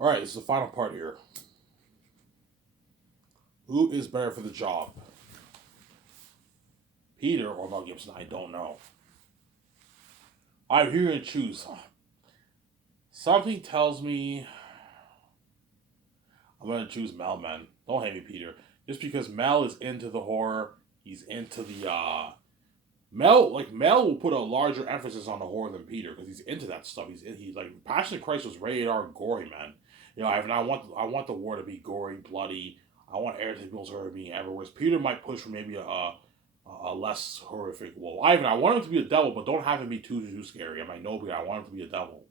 All right, this is the final part here. Who is better for the job, Peter or Mel Gibson? I don't know. I'm here to choose. Something tells me I'm gonna choose Mel, man. Don't hate me, Peter. Just because Mel is into the horror, he's into the Mel will put a larger emphasis on the horror than Peter because he's into that stuff. He's like Passion of Christ was rated R gory, man. You know, I want the war to be gory, bloody. I want everything people's horror being everywhere. Whereas Peter might push for maybe a less horrific. Well, I want him to be a devil, but don't have him be too scary. I might know, but I want him to be a devil.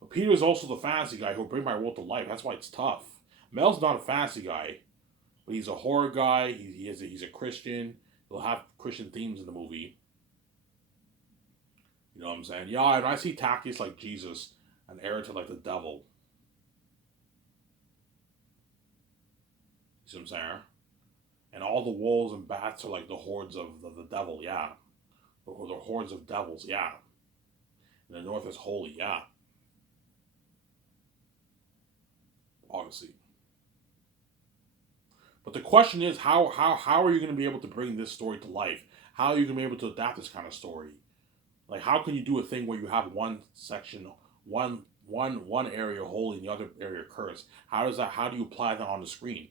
But Peter is also the fantasy guy who'll bring my world to life. That's why it's tough. Mel's not a fantasy guy, but he's a horror guy. He's a Christian. He'll have Christian themes in the movie. You know what I'm saying? Yeah, and I see Tactics like Jesus and Eriton like the devil. You see what I'm saying? And all the wolves and bats are like the hordes of the devil, yeah. Or the hordes of devils, yeah. And the north is holy, yeah. Obviously. But the question is, how are you going to be able to bring this story to life? How are you going to be able to adapt this kind of story? Like, how can you do a thing where you have one section, one area holy and the other area cursed? How do you apply that on the screen?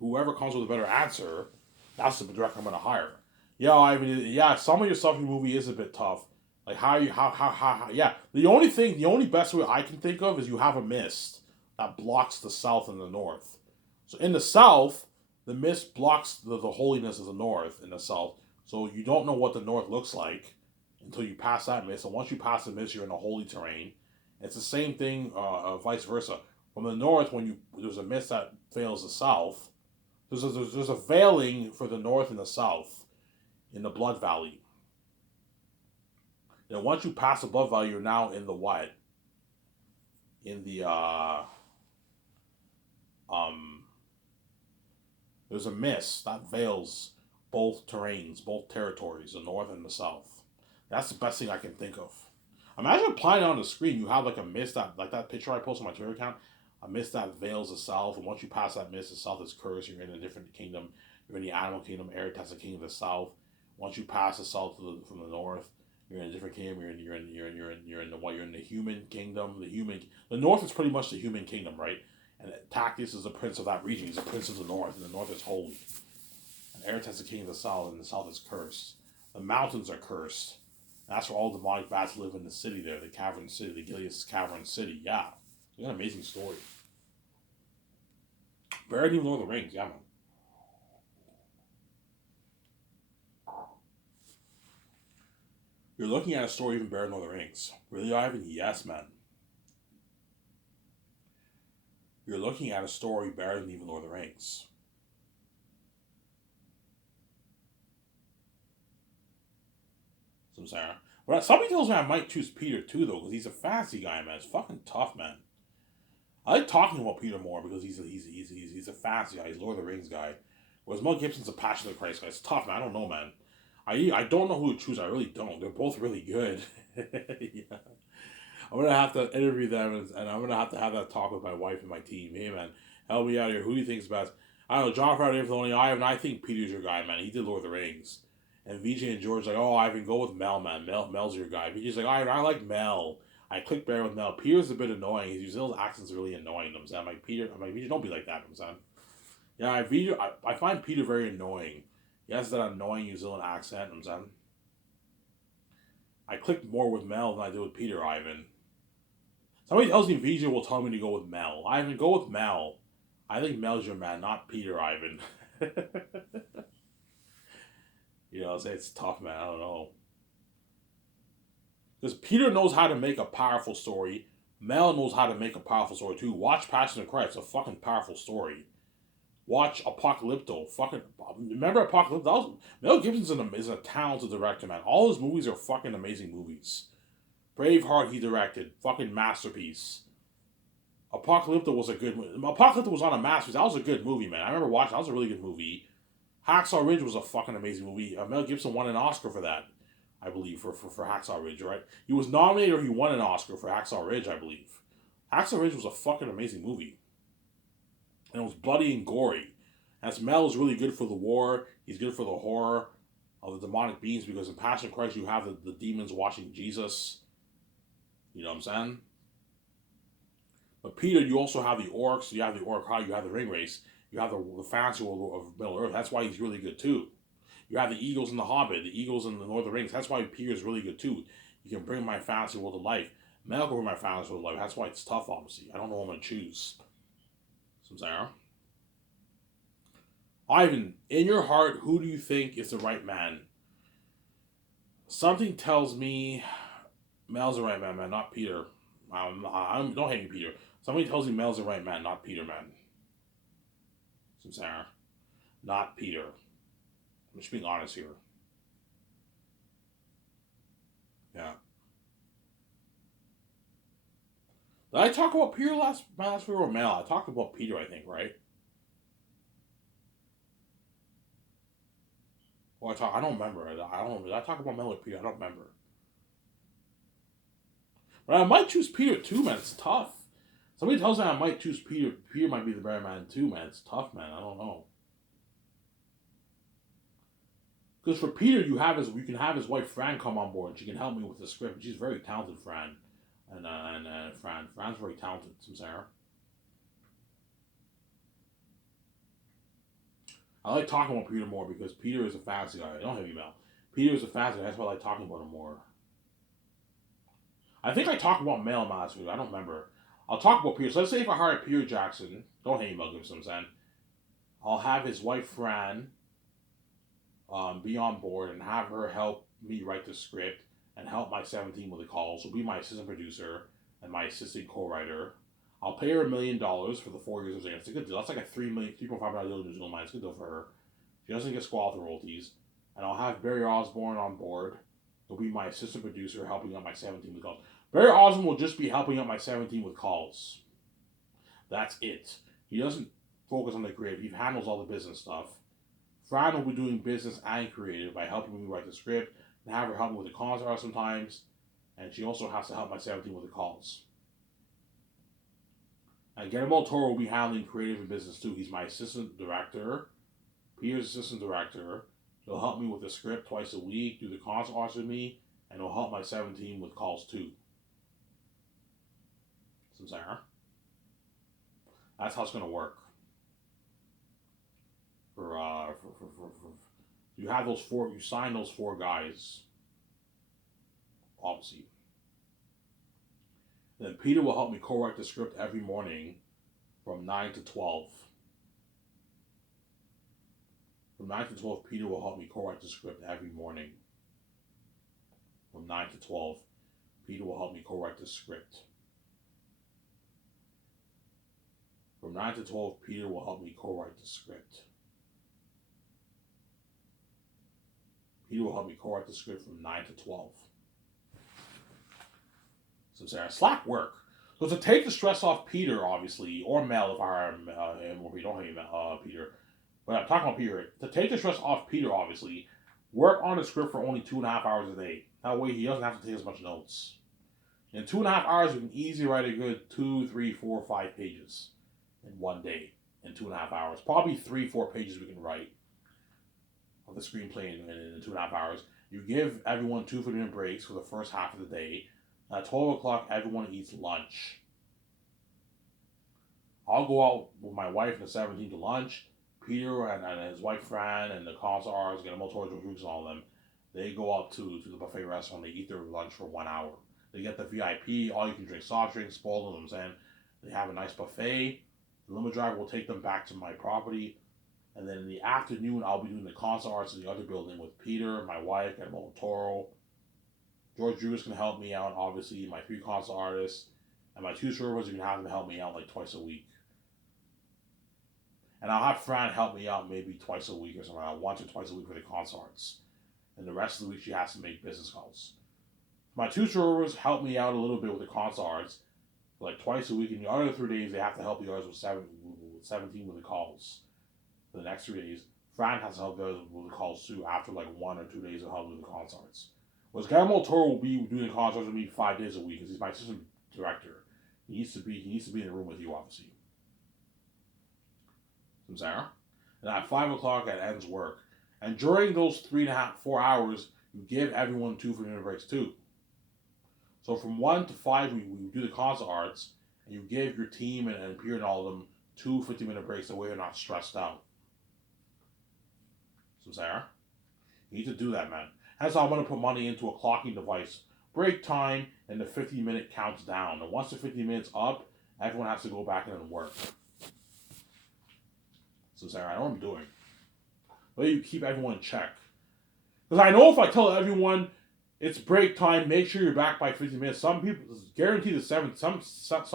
Whoever comes with a better answer, that's the director I'm going to hire. Yeah, I mean, yeah, some of your stuff in the movie is a bit tough. Like, yeah. The only best way I can think of is you have a mist that blocks the south and the north. So in the south, the mist blocks the holiness of the north in the south. So you don't know what the north looks like until you pass that mist. And once you pass the mist, you're in a holy terrain. It's the same thing, vice versa. From the north, there's a mist that veils the south. There's a veiling for the north and the south in the Blood Valley. Then once you pass the Blood Valley, you're now in the what? In the um. There's a mist that veils both terrains, both territories, the north and the south. That's the best thing I can think of. Imagine applying it on the screen. You have like a mist that, like that picture I posted on my Twitter account, a mist that veils the south. And once you pass that mist, the south is cursed. You're in a different kingdom. You're in the animal kingdom. Eric has the kingdom of the south. Once you pass the south from the north, you're in a different kingdom. You're in the human kingdom. The north is pretty much the human kingdom, right? And Tactius is the prince of that region. He's the prince of the north, and the north is holy. And Eric has the king of the south, and the south is cursed. The mountains are cursed. That's where all the demonic bats live in the city there, the cavern city, the Gilead's cavern city. Yeah. It's an amazing story. Better than even Lord of the Rings, yeah, man. You're looking at a story even better than Lord of the Rings. Really, Ivan? Yes, man. You're looking at a story better than even Lord of the Rings. So I'm saying. But somebody tells me I might choose Peter too, though, because he's a fancy guy, man. It's fucking tough, man. I like talking about Peter more because he's a fancy guy. He's a Lord of the Rings guy. Whereas Mel Gibson's a Passion of the Christ guy. It's tough, man. I don't know, man. I don't know who to choose. I really don't. They're both really good. Yeah. I'm gonna have to interview them, and I'm gonna have that talk with my wife and my team. Hey, man, help me out here. Who do you think's best? I don't know. John Favreau is the only I think Peter's your guy, man. He did Lord of the Rings, and VJ and George like, oh, Ivan, go with Mel, man. Mel's your guy. VJ's like, I like Mel. I click better with Mel. Peter's a bit annoying. His New Zealand accent's really annoying. I'm like Peter. I'm like VJ, don't be like that. I'm saying, yeah, I find Peter very annoying. He has that annoying New Zealand accent. I'm saying, I clicked more with Mel than I did with Peter. Ivan. Somebody tells me VJ will tell me to go with Mel. Ivan, go with Mel. I think Mel's your man, not Peter, Ivan. You know, it's tough, man. I don't know. Because Peter knows how to make a powerful story. Mel knows how to make a powerful story too. Watch Passion of Christ. It's a fucking powerful story. Watch Apocalypto. Fucking remember Apocalypto? Mel Gibson is a talented director, man. All his movies are fucking amazing movies. Braveheart he directed. Fucking masterpiece. Apocalypto was a good movie. Apocalypto was on a masterpiece. That was a good movie, man. I remember watching. That was a really good movie. Hacksaw Ridge was a fucking amazing movie. Mel Gibson won an Oscar for that, I believe, for Hacksaw Ridge, right? He was nominated or he won an Oscar for Hacksaw Ridge, I believe. Hacksaw Ridge was a fucking amazing movie. And it was bloody and gory. As Mel is really good for the war, he's good for the horror of the demonic beings because in Passion Christ you have the demons watching Jesus. You know what I'm saying? But Peter, you also have the orcs, you have the Uruk-hai, you have the ring race, you have the fantasy world of Middle Earth. That's why he's really good too. You have the eagles in the Hobbit, the eagles in the Lord of the Rings. That's why Peter's really good too. You can bring my fantasy world to life. Mel can bring my fantasy world to life. That's why it's tough, obviously. I don't know what I'm going to choose. Sarah. Ivan, in your heart, who do you think is the right man? Something tells me Mel's the right man, not Peter. Don't hate me, Peter. Somebody tells me Mel's the right man, not Peter, man. Sarah. Not Peter. I'm just being honest here. Yeah. Did I talk about Peter last week or Mel? I talked about Peter, I think, right? Or I don't remember. I don't. Did I talk about Mel or Peter? I don't remember. But I might choose Peter too, man. It's tough. Somebody tells me I might choose Peter. Peter might be the better man too, man. It's tough, man. I don't know. Because for Peter, you can have his wife Fran come on board. She can help me with the script. She's very talented, Fran, and Fran's very talented. Sarah. I like talking about Peter more because Peter is a fantasy guy. I don't have email. Peter is a fantasy guy. That's why I like talking about him more. I think I talked about Mel last week. I don't remember. I'll talk about Peter. So let's say if I hire Peter Jackson, don't hate him. I'll give him some sense. I'll have his wife Fran be on board and have her help me write the script and help my 17 with the calls. She'll be my assistant producer and my assistant co-writer. I'll pay her $1 million for the 4 years of It's a good deal. That's like a $3.5 million New Zealand money. It's a good deal for her. She doesn't get squat with royalties. And I'll have Barry Osborne on board. He'll be my assistant producer helping out my 17 with calls. Barry Osborne will just be helping out my 17 with calls. That's it. He doesn't focus on the creative. He handles all the business stuff. Fran will be doing business and creative by helping me write the script and have her help me with the calls sometimes. And she also has to help my 17 with the calls. And Guillermo Toro will be handling creative and business too. He's my assistant director, Peter's assistant director. He'll help me with the script twice a week, do the calls arts with me, and he'll help my 17 with calls too. Sarah. That's how it's going to work. You have those four. You sign those 4 guys. Obviously. Then Peter will help me co-write the script every morning from 9 to 12. From 9 to 12, Peter will help me co-write the script every morning. From 9 to 12, Peter will help me co-write the script. From 9 to 12, Peter will help me co-write the script. Peter will help me co-write the script from 9 to 12. Sarah, slack work. So to take the stress off Peter, obviously, or Mel if I hire him, or we don't hire Peter, but I'm talking about Peter. To take the stress off Peter, obviously, work on the script for only 2.5 hours a day. That way he doesn't have to take as much notes. In 2.5 hours, we can easily write a good 2, 3, 4, 5 pages in one day. In 2.5 hours, probably 3, 4 pages we can write of the screenplay in 2.5 hours. You give everyone 2 minute breaks for the first half of the day. At 12 o'clock, everyone eats lunch. I'll go out with my wife and the 17 to lunch. Peter and his wife Fran and the Cossars, get them all towards Rooks and all of them. They go out to the buffet restaurant. They eat their lunch for 1 hour. They get the VIP, all you can drink soft drinks, spoil them, saying they have a nice buffet. The limo driver will take them back to my property. And then in the afternoon, I'll be doing the concert arts in the other building with Peter, my wife, Guillermo Toro. George Drews can help me out, obviously, my 3 concert artists. And my 2 servers, you can have them help me out like twice a week. And I'll have Fran help me out maybe twice a week or something, once or twice a week for the concerts. And the rest of the week, she has to make business calls. My 2 servers help me out a little bit with the concerts, like twice a week. And the other 3 days, they have to help the others with 17 with the calls. For the next 3 days, Fran has to help the others with the calls too, after like 1 or 2 days of help with the concerts. Whereas Guillermo Toro will be doing the concerts with me 5 days a week because he's my assistant director. He needs to be in the room with you, obviously. Sarah. And at 5 o'clock, it ends work. And during those 3.5, 4 hours, you give everyone 2 minute breaks too. So from 1 to 5, we do the concert arts, and you give your team and Pierre and all of them 2 50-minute breaks. That way you're not stressed out. So Sarah, you need to do that, man. Hence, I'm gonna put money into a clocking device. Break time, and the 50-minute counts down. And once the 50 minutes up, everyone has to go back in and work. So Sarah, I know what I'm doing. The way you keep everyone in check. Because I know if I tell everyone it's break time, make sure you're back by 50 minutes. Some people guarantee the some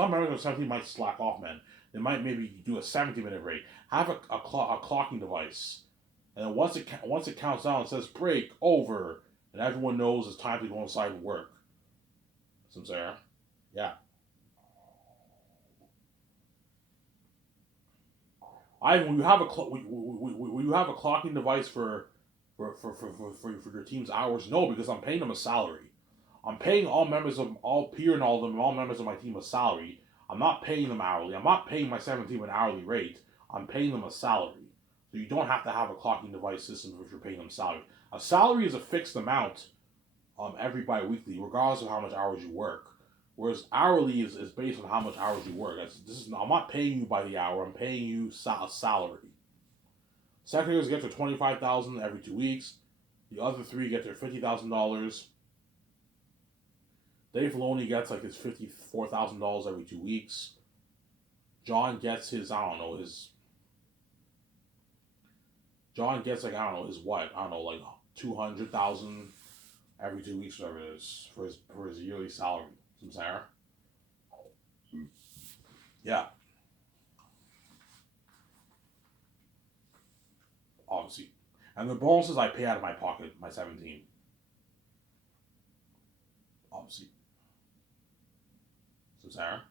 members of 17 might slack off, man. They might maybe do a 70-minute break. Have a clocking device, and then once it counts down, it says break over, and everyone knows it's time to go inside and work. So Sarah, yeah. When you have when you have a clocking device for your team's hours, no, because I'm paying them a salary. I'm paying all Pierre and all of them, and all members of my team a salary. I'm not paying them hourly. I'm not paying my 17 an hourly rate. I'm paying them a salary. So you don't have to have a clocking device system if you're paying them salary. A salary is a fixed amount every bi-weekly, regardless of how much hours you work. Whereas hourly is based on how much hours you work. I'm not paying you by the hour. I'm paying you a salary. Secretaries get their $25,000 every 2 weeks. The other three get their $50,000. Dave Filoni gets like his $54,000 every 2 weeks. John gets his John gets like his what? I don't know, like 200,000 every 2 weeks, whatever it is, for his yearly salary. From Sarah. Yeah. Obviously. And the bonuses I pay out of my pocket, my 17. Obviously. So Sarah.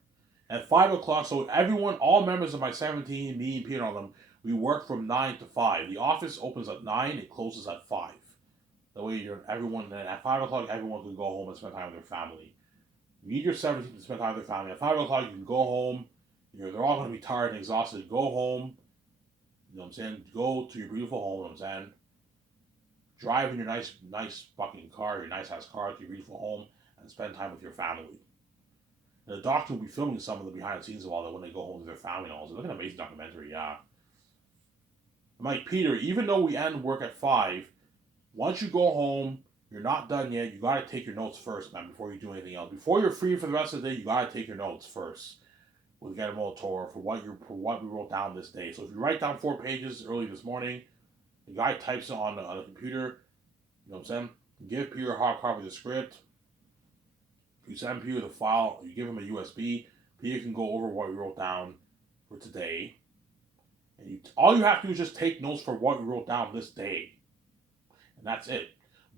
At 5 o'clock, so everyone, all members of my 17, me and Peter and all them, we work from 9 to 5. The office opens at 9, it closes at 5. That way everyone, at 5 o'clock, everyone can go home and spend time with their family. You need your 17 to spend time with their family. At 5 o'clock, you can go home. They're all going to be tired and exhausted. Go home. You know what I'm saying? Go to your beautiful home. You know what I'm saying? Drive in your nice fucking car, your nice ass car to your beautiful home, and spend time with your family. And the doctor will be filming some of the behind the scenes of all that when they go home to their family and all. So look at an amazing documentary, yeah. I'm like, Peter, even though we end work at 5, once you go home, you're not done yet. You gotta take your notes first, man, before you do anything else. Before you're free for the rest of the day, you gotta take your notes first with Guillermo del Toro for what we wrote down this day. So if you write down 4 pages early this morning, the guy types it on the computer. You know what I'm saying? You give Peter a hard copy of the script. You send Peter the file. You give him a USB. Peter can go over what we wrote down for today. And all you have to do is just take notes for what we wrote down this day, and that's it.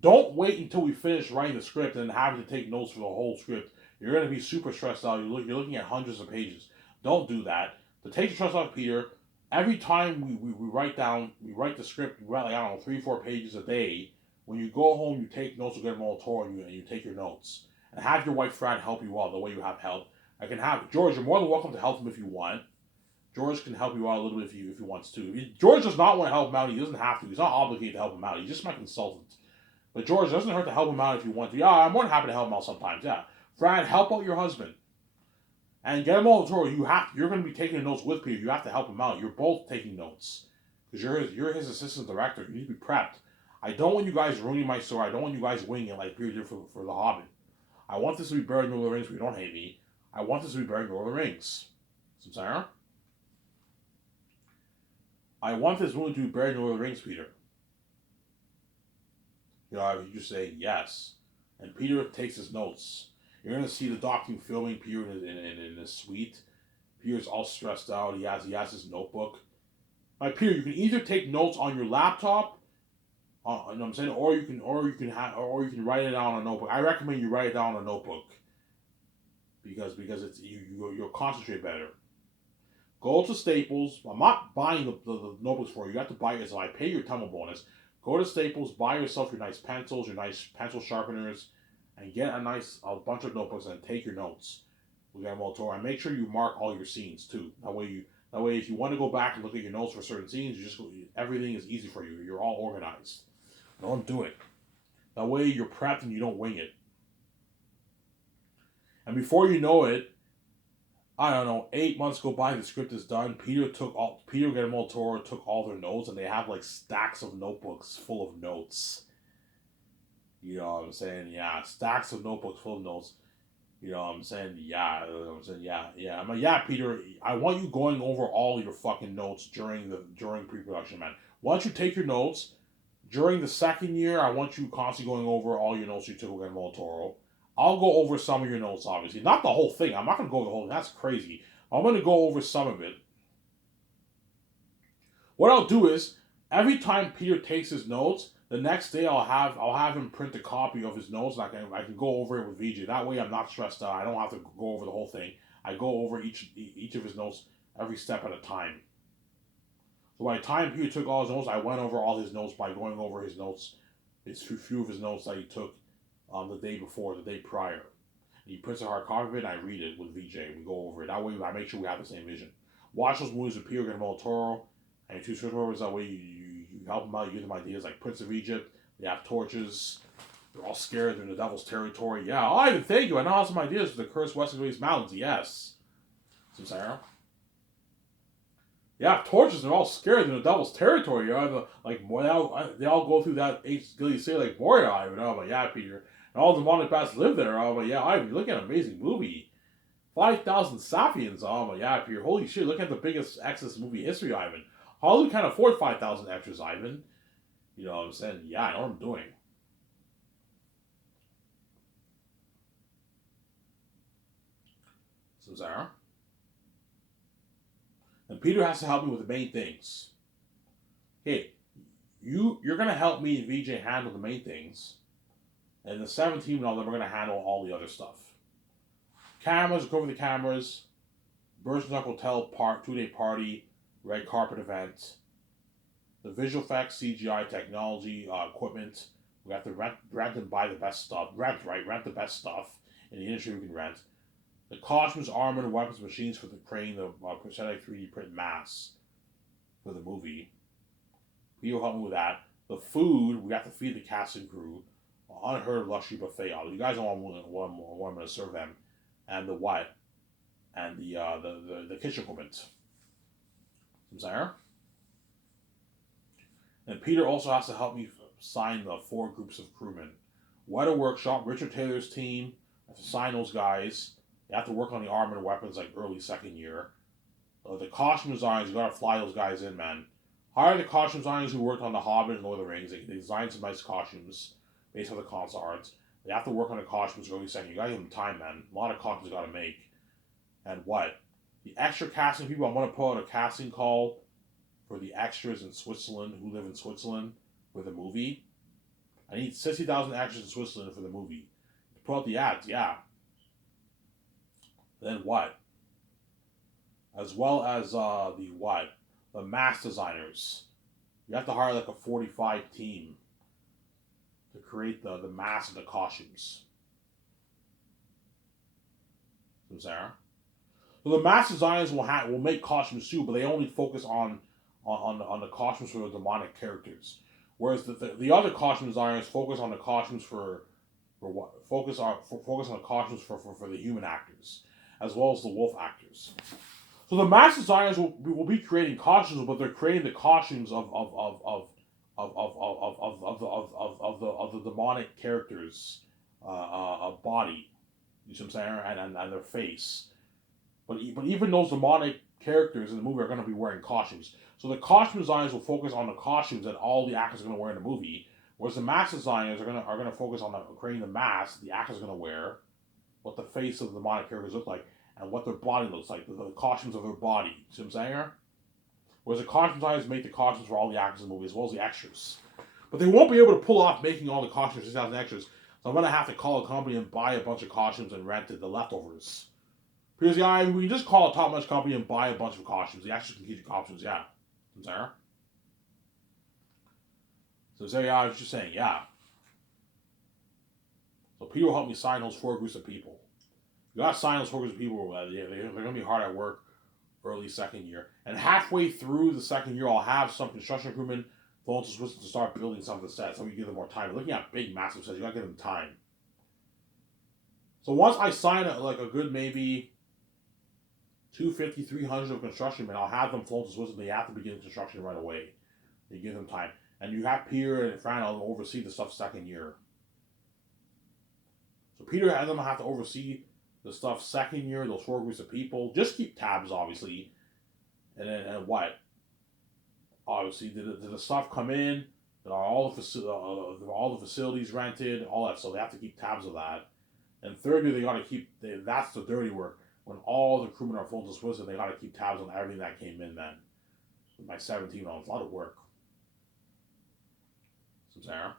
Don't wait until we finish writing the script and having to take notes for the whole script. You're going to be super stressed out. You're looking at hundreds of pages. Don't do that. To take the stress off Peter, every time we write the script, we write like, 3-4 pages a day. When you go home, you take notes with Guillermo del Toro and you take your notes. And have your wife Fran help you out the way you have help. I can have George, you're more than welcome to help him if you want. George can help you out a little bit if he wants to. George does not want to help him out. He doesn't have to. He's not obligated to help him out. He's just my consultant. But George, doesn't hurt to help him out if you want to. Yeah, I'm more than happy to help him out sometimes. Yeah, Fran, help out your husband. And Guillermo del Toro, you're going to be taking notes with Peter. You have to help him out. You're both taking notes because you're his assistant director. You need to be prepped. I don't want you guys ruining my story. I don't want you guys winging it like Peter did for The Hobbit. I want this to be buried in Lord of the Rings, but you don't hate me. I want this to be buried in Lord of the Rings. So, Sarah? I want this movie to be buried in Lord of the Rings, Peter. You just say yes. And Peter takes his notes. You're going to see the doctor filming Peter in his suite. Peter's all stressed out. He has his notebook. Like, Peter, you can either take notes on your laptop, you know what I'm saying, or you can write it down on a notebook. I recommend you write it down on a notebook because it's you'll concentrate better. Go to Staples. I'm not buying the notebooks for you. You have to buy it yourself. I pay your Tumble bonus. Go to Staples, buy yourself your nice pencils, your nice pencil sharpeners, and get a bunch of notebooks and take your notes. with Guillermo del Toro, and make sure you mark all your scenes too. That way, if you want to go back and look at your notes for certain scenes, everything is easy for you. You're all organized. Don't do it. That way, you're prepped and you don't wing it. And before you know it, I don't know, 8 months go by, the script is done. Peter Guillermo del Toro took all their notes, and they have like stacks of notebooks full of notes. You know what I'm saying? Yeah, stacks of notebooks full of notes. You know what I'm saying? Yeah, yeah. I'm like, yeah, Peter, I want you going over all your fucking notes during pre-production, man. Once you take your notes during the second year, I want you constantly going over all your notes you took with Guillermo del Toro. I'll go over some of your notes, obviously. Not the whole thing. I'm not going to go over the whole thing. That's crazy. I'm going to go over some of it. What I'll do is, every time Peter takes his notes, the next day I'll have him print a copy of his notes, and I can go over it with VJ. That way I'm not stressed out. I don't have to go over the whole thing. I go over each of his notes every step at a time. So by the time Peter took all his notes, I went over all his notes by going over his notes, his few of his notes that he took the day before, the day prior. He prints a hard copy of it, and I read it with VJ. We go over it. That way I make sure we have the same vision. Watch those movies with Peter Guillermo del Toro and your two script writers. That way you help them out, you give them ideas like Prince of Egypt. They have torches. They're all scared. They're in the devil's territory. Yeah, Ivan, thank you. I now have some ideas for the cursed Western Greece Mountains. Yes. Some Sarah. Yeah, torches. They're all scared. They're in the devil's territory. You know, they all go through that Gilly City like Moria. Ivan. Oh, but yeah, Peter. And all the demonic bats live there. Oh, but yeah, Ivan. You're looking at an amazing movie. 5,000 Sapiens. Oh, but yeah, Peter. Holy shit. Look at the biggest Exodus movie history, Ivan. Hollywood can't afford 5,000 extras, Ivan. You know what I'm saying? Yeah, I know what I'm doing. So, Sarah. And Peter has to help me with the main things. Hey, you're gonna help me and VJ handle the main things. And the 17 and all them are gonna handle all the other stuff. Cameras, cover the cameras. Birds Hotel 2-day party, red carpet event. The visual effects, CGI technology, equipment. We have to rent and buy the best stuff. Rent the best stuff in the industry we can rent. The costumes, armor, and weapons, machines for creating the prosthetic 3D print masks for the movie. Peter will help me with that. The food, we have to feed the cast and crew. Unheard of luxury buffet. You guys know what I'm going to serve them. And the what? And the kitchen equipment. Sarah? And Peter also has to help me sign the 4 groups of crewmen. Weta Workshop, Richard Taylor's team, I have to sign those guys. They have to work on the armor and weapons like early second year. The costume designers, you gotta fly those guys in, man. Hire the costume designers who worked on The Hobbit and Lord of the Rings. They designed some nice costumes based on the console arts. They have to work on the costumes early second year. You gotta give them time, man. A lot of costumes you gotta make. And what? The extra casting people, I'm gonna put out a casting call for the extras in Switzerland who live in Switzerland for the movie. I need 60,000 extras in Switzerland for the movie. Put out the ads, yeah. Then what? As well as the mask designers. You have to hire like a 45 team to create the masks and the costumes. So, Sarah? So the mask designers will make costumes too, but they only focus on the costumes for the demonic characters. Whereas the other costume designers focus on the costumes for the costumes for the human actors, as well as the wolf actors. So the mask designers will be creating costumes, but they're creating the costumes of the demonic characters' body. You see what I'm saying? And their face. But even those demonic characters in the movie are going to be wearing costumes. So the costume designers will focus on the costumes that all the actors are going to wear in the movie, whereas the mask designers are going to focus on creating the mask the actors are going to wear, what the face of the demonic characters look like, and what their body looks like, the costumes of their body. See what I'm saying here? Whereas the costume designers make the costumes for all the actors in the movie, as well as the extras. But they won't be able to pull off making all the costumes just as extras, so I'm going to have to call a company and buy a bunch of costumes and rent the leftovers. Because we can just call a top-notch company and buy a bunch of costumes. The extras can keep the costumes, yeah. Sarah? So Sarah, I was just saying, yeah. So Peter will help me sign those 4 groups of people. You got to sign those workers with people. They're going to be hard at work early second year. And halfway through the second year, I'll have some construction crewmen flown to Switzerland to start building some of the sets. So we give them more time. Looking at big, massive sets, you got to give them time. So once I sign a good maybe 250, 300 of construction men, I'll have them flown to Switzerland. They have to begin construction right away. You give them time. And you have Peter and Fran oversee the stuff second year. So Peter and them have to oversee the stuff second year, those 4 groups of people. Just keep tabs, obviously. And what? Obviously, did the stuff come in? Are all the facilities rented? All that. So they have to keep tabs of that. And thirdly, they got to keep, that's the dirty work. When all the crewmen are flown to Switzerland, they got to keep tabs on everything that came in then. With my 17 on, it's a lot of work. So Sarah.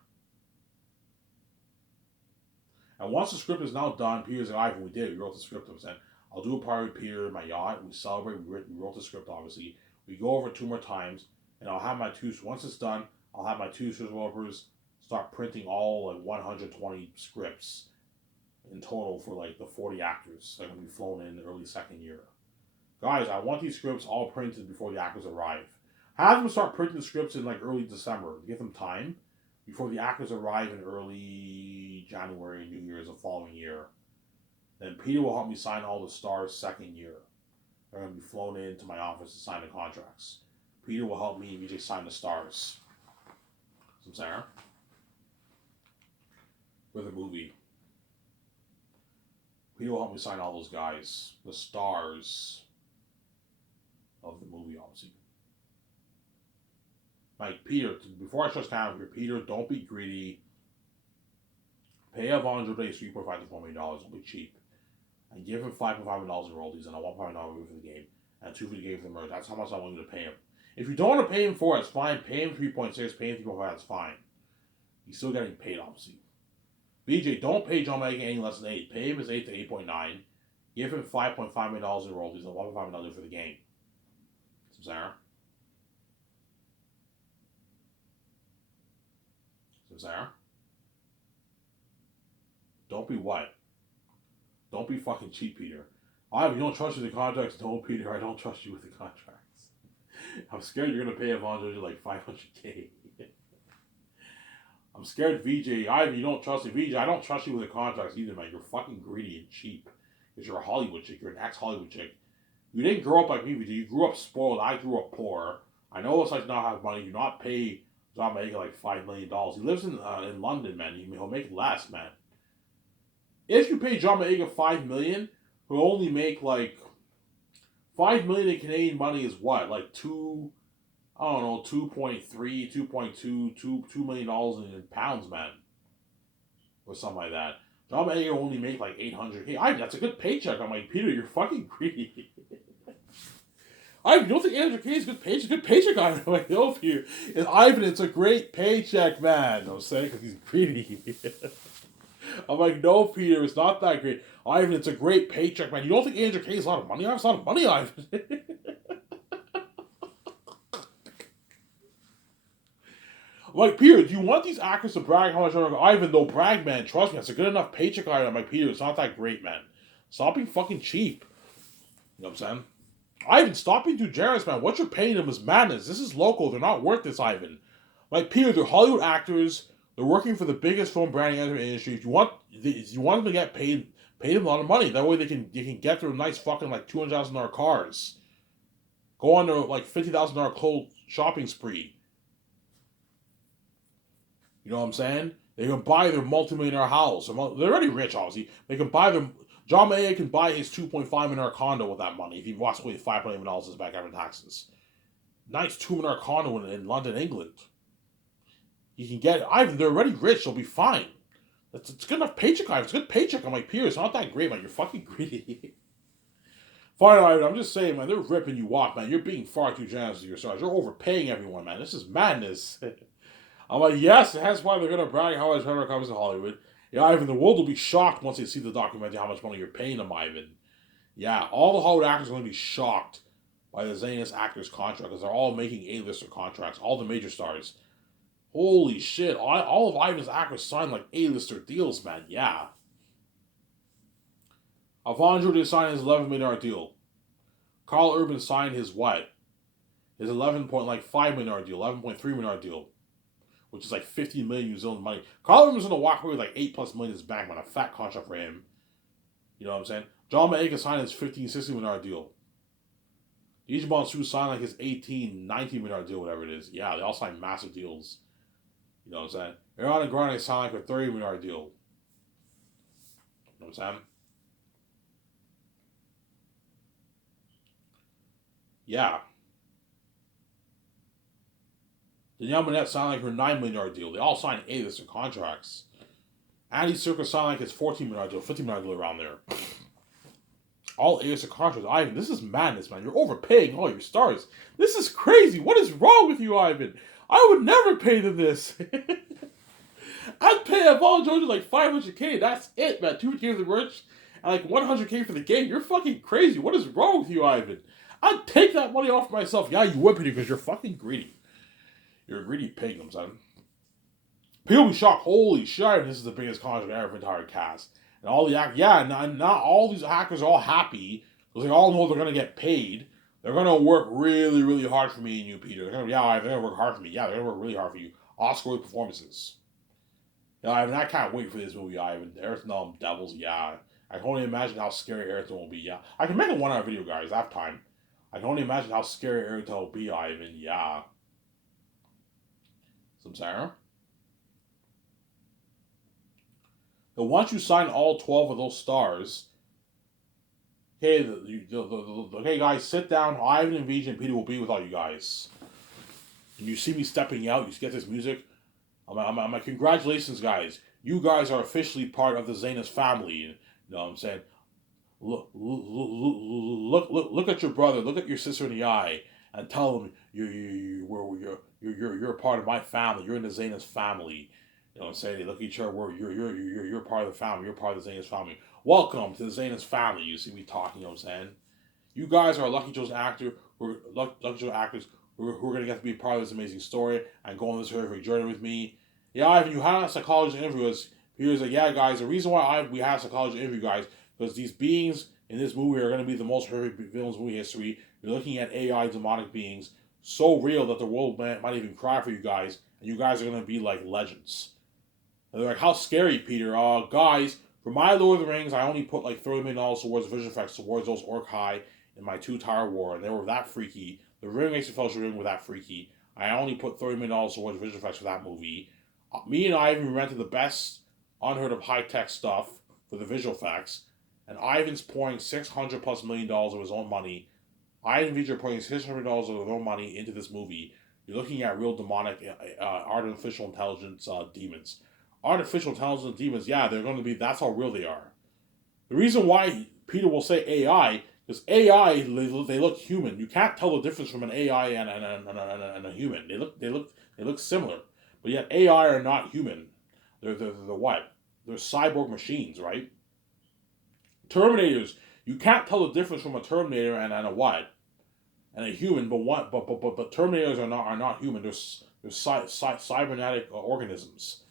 And once the script is now done, Peter's and Ivan, we wrote the script. I said, I'll do a party with Peter in my yacht. We celebrate. We wrote the script, obviously. We go over it 2 more times, and I'll have once it's done, I'll have my 2 developers start printing all 120 scripts in total for the 40 actors that are going to be flown in the early second year. Guys, I want these scripts all printed before the actors arrive. Have them start printing the scripts in early December. Give them time before the actors arrive in early January, New Year's the following year. Then Peter will help me sign all the stars second year. They're going to be flown into my office to sign the contracts. Peter will help me and VJ sign the stars. Some Sarah? For the movie. Peter will help me sign all those guys. The stars of the movie, obviously. Peter, before I shut down here, Peter, don't be greedy. Pay Avon Joe $3.5 to $4 million. Don't be cheap. And give him $5.5 million in royalties and a $1.5 million for the game. And $2 for the game for the merge. That's how much I want you to pay him. If you don't want to pay him for it, it's fine. Pay him 3.6, pay him 3.5, that's fine. He's still getting paid, obviously. BJ, don't pay John Magan any less than 8. Pay him his 8 to 8.9. Give him $5.5 million in royalties and $1.5 million for the game. Some Sarah? Sarah? Don't be what? Don't be fucking cheap, Peter. You don't trust me with the contracts? No, Peter, I don't trust you with the contracts. I'm scared you're going to pay Avondre $500K. I'm scared VJ. You don't trust me. VJ, I don't trust you with the contracts either, man. You're fucking greedy and cheap. Because you're a Hollywood chick. You're an ex-Hollywood chick. You didn't grow up like me, VJ. You grew up spoiled. I grew up poor. I know it's like not have money. You not pay John Maega $5 million. He lives in London, man. He'll make less, man. If you pay John Maega $5 million, he'll only make $5 million in Canadian money is what? 2.3, 2.2, $2 million in pounds, man. Or something like that. John Maega only make $800K. That's a good paycheck. I'm like, Peter, you're fucking greedy. You don't think $800K is a good paycheck? Good paycheck on it. Like, no, Peter. And Ivan, it's a great paycheck, man. I'm saying because he's greedy. I'm like, no, Peter, it's not that great. Ivan, it's a great paycheck, man. You don't think $800K is a lot of money? It's a lot of money, Ivan. I'm like, Peter, do you want these actors to brag how much they're like, Ivan, they'll brag, man. Trust me, it's a good enough paycheck, Ivan. I'm like, Peter, it's not that great, man. Stop being fucking cheap. You know what I'm saying? Ivan, stop being too generous, man. What you're paying them is madness. This is local. They're not worth this, Ivan. Like, Peter, they're Hollywood actors. They're working for the biggest film branding industry. If you want them to get paid, pay them a lot of money. That way they can get their nice fucking $200,000 cars. Go on their $50,000 clothes shopping spree. You know what I'm saying? They can buy their multi-millionaire house. They're already rich, obviously. They can buy them. John Mayer can buy his $2.5 million condo with that money if he wants to pay $5 million back after taxes. Nice $2 million condo in London, England. You can get Ivan. They're already rich. They'll be fine. It's good enough paycheck, Ivan. It's a good paycheck. I'm like, Pierce, not that great, man. You're fucking greedy. Fine, Ivan. I'm just saying, man. They're ripping you off, man. You're being far too generous to yourselves. You're overpaying everyone, man. This is madness. I'm like, yes, that's why they're gonna brag how much Trevor comes to Hollywood. Yeah, Ivan, the world will be shocked once they see the documentary how much money you're paying them, Ivan. Yeah, all the Hollywood actors are going to be shocked by the Zanus actors' contract because they're all making A-lister contracts, all the major stars. Holy shit, all of Ivan's actors signed A-lister deals, man, yeah. Alfonso did sign his $11 million deal. Carl Urban signed his what? His $11.5 million deal, $11.3 million deal, which is like 50 million New Zealand money. Carl Urban's gonna walk away with like 8+ million in his bank, man. A fat contract for him. You know what I'm saying? John Maeka signed his $15-16 million deal. Each Bonsu signed like his $18-19 million deal, whatever it is. Yeah, they all signed massive deals. You know what I'm saying? Ariana Grande signed like a $30 million deal. You know what I'm saying? Yeah. Danielle Manette signed like her $9 million deal. They all signed A-lister contracts. Andy Serkis signed like his $14 million deal, $15 million deal around there. All A-lister contracts. Ivan, this is madness, man. You're overpaying all your stars. This is crazy. What is wrong with you, Ivan? I would never pay them this. I'd pay Paul George like $500K. That's it, man. $200K for the merch and like $100K for the game. You're fucking crazy. What is wrong with you, Ivan? I'd take that money off myself. Yeah, you would, Peter, because you're fucking greedy. You're a greedy pig, I'm saying. People be shocked. Holy shit, this is the biggest contract ever for the entire cast. And all the not all these actors are all happy because they all know they're gonna get paid. They're gonna work really, really hard for me and you, Peter. They're gonna work hard for me. Yeah, they're gonna work really hard for you. Oscar performances. Yeah, I can't wait for this movie, Ivan. Earth Devils, yeah. I can only imagine how scary Ayrton will be, yeah. I can make a 1 hour video, guys. I have time. I can only imagine how scary Ayrton will be, Ivan, yeah. Some Sarah? But once you sign all 12 of those stars, okay, okay, guys, sit down. Ivan and VJ and Peter will be with all you guys. And you see me stepping out, you get this music. I'm like, congratulations, guys. You guys are officially part of the Zanus family. You know what I'm saying? Look at your brother, look at your sister in the eye, and tell them you're a part of my family. You're in the Zanus family. You know what I'm saying? They look at each other. You're part of the family. You're part of the Zanus family. Welcome to the Zanus family. You see me talking. You know what I'm saying? You guys are lucky chosen actors. Lucky chosen actors who are going to get to be part of this amazing story and go on this horrific journey with me. Yeah, Ivan, you had a psychologist interview us. He was like, yeah, guys, the reason why we had a psychologist interview, guys, because these beings in this movie are going to be the most horrific villains in movie history. You're looking at AI demonic beings so real that the world might even cry for you guys, and you guys are going to be like legends. And they're like, how scary, Peter? Guys, for my Lord of the Rings, I only put like $30 million towards visual effects, towards those Orc-hai in my 2 Tower War, and they were that freaky. The Ring Makes the Fellowship Ring were that freaky. I only put $30 million towards visual effects for that movie. Me and Ivan rented the best unheard of high-tech stuff for the visual effects, and Ivan's pouring $600+ million of his own money. Ivan and VJ are pouring $600 million of their own money into this movie. You're looking at real demonic, artificial intelligence demons. Artificial intelligence demons, yeah, they're going to be, that's how real they are. The reason why Peter will say AI, because AI, they look human. You can't tell the difference from an AI and a human. They look similar. But yet AI are not human. They're what? They're cyborg machines, right? Terminators, you can't tell the difference from a Terminator and a what? And a human, but Terminators are not human. They're cybernetic organisms.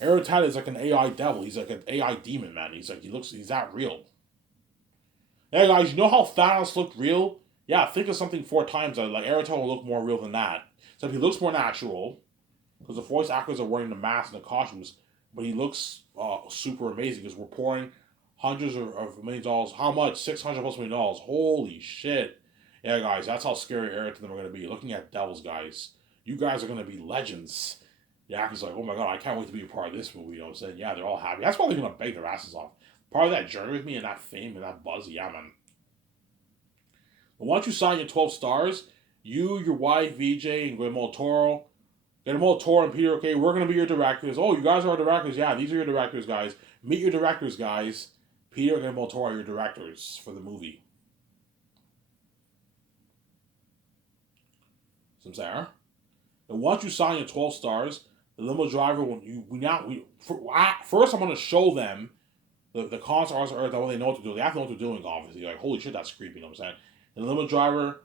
Aerotad is like an AI devil. He's like an AI demon, man. He's that real. Hey guys, you know how Thanos looked real? Yeah, think of something 4 times. Like Aerotad will look more real than that. So he looks more natural, because the voice actors are wearing the masks and the costumes, but he looks super amazing because we're pouring hundreds of millions of dollars. How much? $600+ million. Holy shit. Yeah, guys, that's how scary Aerotad and them are going to be. Looking at devils, guys. You guys are going to be legends. Yeah, he's like, oh my god, I can't wait to be a part of this movie. You know what I'm saying? Yeah, they're all happy. That's why they're going to beg their asses off. Part of that journey with me and that fame and that buzz, yeah, man. But once you sign your 12 stars, you, your wife, VJ, and Guillermo Toro, and Peter, okay, we're going to be your directors. Oh, you guys are our directors. Yeah, these are your directors, guys. Meet your directors, guys. Peter and Guillermo Toro are your directors for the movie. Some Sarah. And once you sign your 12 stars, the limo driver, first I'm going to show them the concept artists are that way they know what to do. They have to know what they're doing, obviously. Like, holy shit, that's creepy, you know what I'm saying? And the limo driver,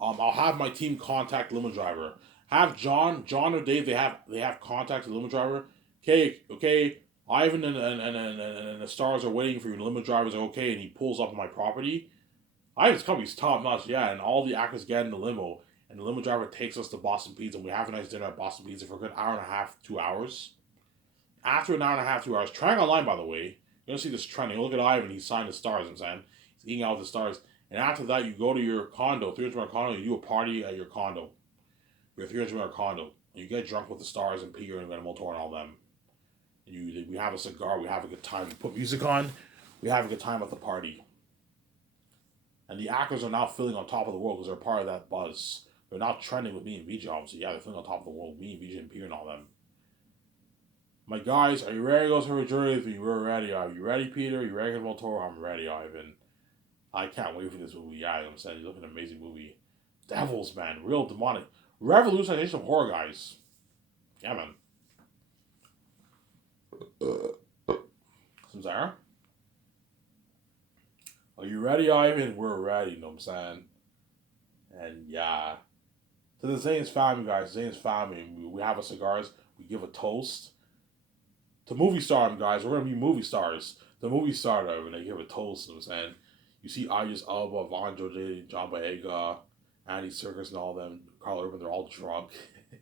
I'll have my team contact the limo driver. Have John or Dave, they have contact the limo driver. Okay, Ivan and the stars are waiting for you. And the limo driver's like, okay, and he pulls up on my property. Ivan's company's top notch, yeah. And all the actors get in the limo, and the limo driver takes us to Boston Pizza, and we have a nice dinner at Boston Pizza for a good hour and a half, 2 hours. After an hour and a half, 2 hours, trying online by the way, you're gonna see this trending. Look at Ivan, he's signed the stars. I'm saying he's eating out the stars. And after that, you go to your condo, 300 condo. You do a party at your condo, your 300 condo. And you get drunk with the stars and Peter and Motor and all them. We have a cigar, we have a good time. We put music on, we have a good time at the party. And the actors are now feeling on top of the world because they're part of that buzz. They're not trending with me and VJ, obviously. Yeah, they're feeling on top of the world. Me and VJ and Peter and all them. My guys, are you ready to go through a journey with me? We're ready. Are you ready, Peter? You ready, Motor? I'm ready, Ivan. I can't wait for this movie. Yeah, I'm saying, you look at an amazing movie. Devils, man. Real demonic. Revolutionization of horror, guys. Yeah, man. Some Zara? Are you ready, Ivan? We're ready, you know what I'm saying? And yeah. To the Zane's family, guys. Zane's family. We have a cigars. We give a toast. To movie star, guys. We're going to be movie stars. The movie star, when they give a toast, you know what I'm saying? You see Idris Elba, Von Jose, John Boyega, Andy Serkis, and all them. Carl Urban, they're all drunk.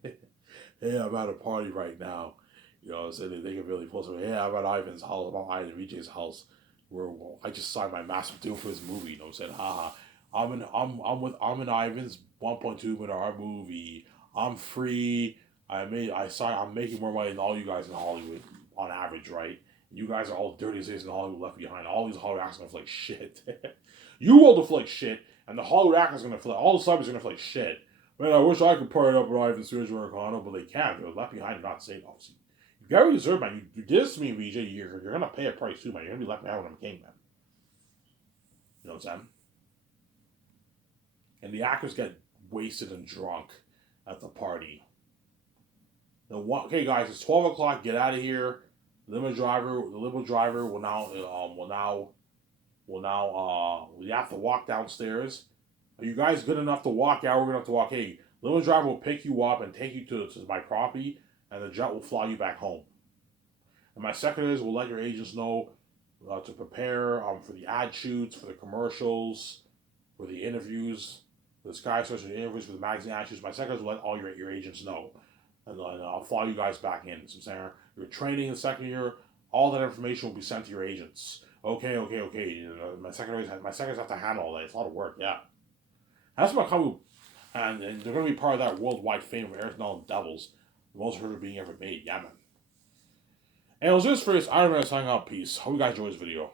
Hey, I'm at a party right now. You know, so they can really post. Hey, I'm at Ivan's house. I'm at Ivan VJ's house. Where I just signed my massive deal for his movie. You know, what I'm saying, haha. I'm in Ivan's 1.2 with our movie. I'm free. I'm making more money than all you guys in Hollywood on average, right? You guys are all dirty cities in Hollywood left behind. All these Hollywood actors are gonna feel like shit. You will feel like shit, and the Hollywood actors are gonna feel like, all the celebrities are gonna feel like shit. Man, I wish I could party up with Ivan Suarez Americano, but they can't. They're left behind and not safe, obviously. You gotta deserve, man. You did this to me, VJ. You're gonna pay a price too, man. You're gonna be left behind when I'm king, man. You know what I'm saying? And the actors get wasted and drunk at the party. Okay, guys, it's 12 o'clock. Get out of here. The limo driver we have to walk downstairs. Are you guys good enough to walk out? We're gonna have to walk. Hey, limo driver will pick you up and take you to my property, and the jet will fly you back home. And my secretaries will let your agents know to prepare for the ad shoots, for the commercials, for the interviews, for the Sky Search interviews, for the magazine ad shoots. My secretaries will let all your agents know. And I'll fly you guys back in. So Sarah, your training in the second year, all that information will be sent to your agents. Okay. You know, my secretaries have to handle all that. It's a lot of work, yeah. That's what coming, and they're going to be part of that worldwide fame of Eric Nolan Devils, the most heard of being ever made. Yeah, man. And it was this for this Iron Man signing out. Peace. Hope you guys enjoyed this video.